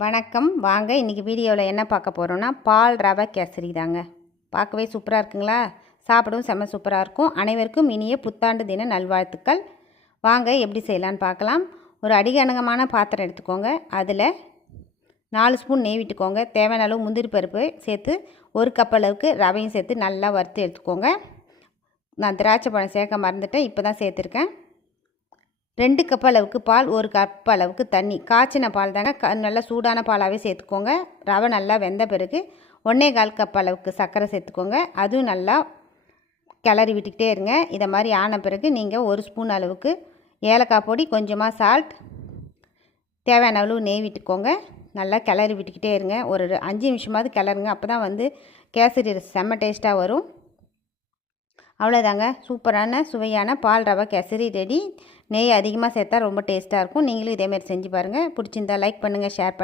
வணக்கம். வாங்க இன்றைக்கி வீடியோவில் என்ன பார்க்க போகிறோன்னா பால் ரவை கேசரி தாங்க. பார்க்கவே சூப்பராக இருக்குங்களா? சாப்பிடவும் செம்ம சூப்பராக இருக்கும். அனைவருக்கும் இனிய புத்தாண்டு தின நல்வாழ்த்துக்கள். வாங்க எப்படி செய்யலான்னு பார்க்கலாம். ஒரு அடிகனகமான பாத்திரம் எடுத்துக்கோங்க. அதில் நாலு ஸ்பூன் நெய் விட்டுக்கோங்க. தேவையான அளவு முந்திரி பருப்பு சேர்த்து ஒரு கப் அளவுக்கு ரவையும் சேர்த்து நல்லா வறுத்து எடுத்துக்கோங்க. நான் திராட்சை பழம் சேர்க்க மறந்துட்டேன். இப்போ தான் சேர்த்துருக்கேன். ரெண்டு கப் அளவுக்கு பால் ஒரு கப் அளவுக்கு தண்ணி. காய்ச்சின பால் தாங்க. க நல்லா சூடான பாலாகவே சேர்த்துக்கோங்க. ரவை நல்லா வெந்த பிறகு ஒன்றே கால் கப் அளவுக்கு சர்க்கரை சேர்த்துக்கோங்க. அதுவும் நல்லா கிளறி விட்டுக்கிட்டே இருங்க. இதை மாதிரி ஆன பிறகு நீங்கள் ஒரு ஸ்பூன் அளவுக்கு ஏலக்காய் பொடி கொஞ்சமாக சால்ட் தேவையான அளவு நெய் விட்டுக்கோங்க. நல்லா கிளறி விட்டுக்கிட்டே இருங்க. ஒரு அஞ்சு நிமிஷமாவது கிளறுங்க. அப்போ தான் வந்து கேசரி செம்ம டேஸ்ட்டாக வரும். அவ்வளோதாங்க சூப்பரான சுவையான பால் ரவை கேசரி ரெடி. நெய் அதிகமாக சேர்த்தா ரொம்ப டேஸ்ட்டாக இருக்கும். நீங்களும் இதேமாரி செஞ்சு பாருங்கள் பிடிச்சிருந்தா லைக் பண்ணுங்கள் ஷேர் பண்ணுங்கள்